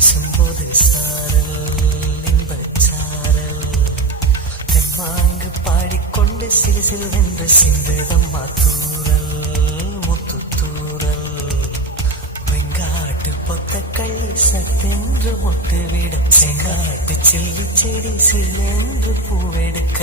வீசும்போது சாரல் இன்பச்சாரல். தென்மாங்கு பாடிக்கொண்டு சிறு சிறு வென்று சிந்துதம்மா தூரல் முத்து தூரல் வெங்காட்டு பொத்த கை சத்தென்று முட்டு விடும் செங்காட்டு சில்லு செடி சில்லென்று பூவெடுக்க